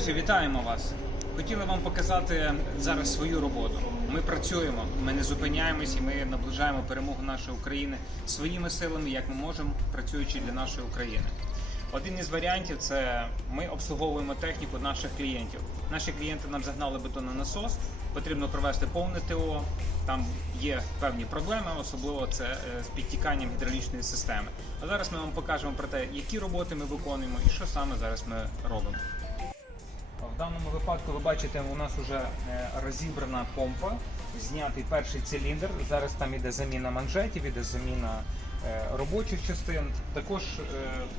Друзі, вітаємо вас! Хотіли вам показати зараз свою роботу. Ми працюємо, ми не зупиняємось і ми наближаємо перемогу нашої України своїми силами, як ми можемо, працюючи для нашої України. Один із варіантів це ми обслуговуємо техніку наших клієнтів. Наші клієнти нам загнали бетонний насос, потрібно провести повне ТО. Там є певні проблеми, особливо це е, з підтіканням гідравлічної системи. А зараз ми вам покажемо про те, які роботи ми виконуємо і що саме зараз ми робимо. Даному випадку ви бачите, у нас вже розібрана помпа, знятий перший циліндр. Зараз там іде заміна манжетів, іде заміна е, робочих частин. Також е,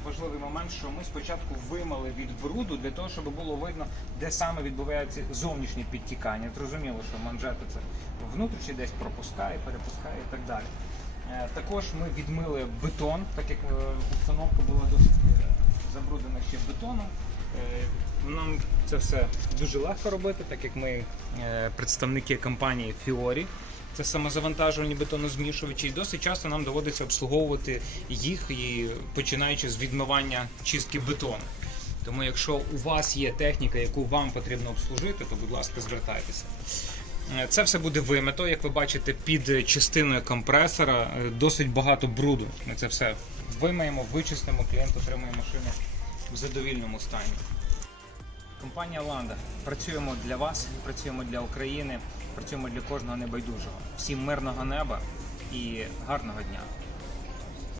важливий момент, що ми спочатку вимили від бруду для того, щоб було видно, де саме відбувається зовнішнє підтікання. Зрозуміло, що манжети це внутрішні десь пропускає, перепускає і так далі. Е, Також ми відмили бетон, так як е, установка була досить е, забруднена ще бетоном. Е, Нам це все дуже легко робити, так як ми е, представники компанії Fiori. Це самозавантажувальні бетонозмішувачі, і досить часто нам доводиться обслуговувати їх, і починаючи з відмивання чистки бетону. Тому, якщо у вас є техніка, яку вам потрібно обслужити, то будь ласка, звертайтеся. Е, Це все буде вимито, як ви бачите, під частиною компресора досить багато бруду. Ми це все вимиємо, вичистимо, клієнт отримує машину в задовільному стані. Компанія Ланда. Працюємо для вас, працюємо для України, працюємо для кожного небайдужого. Всім мирного неба і гарного дня.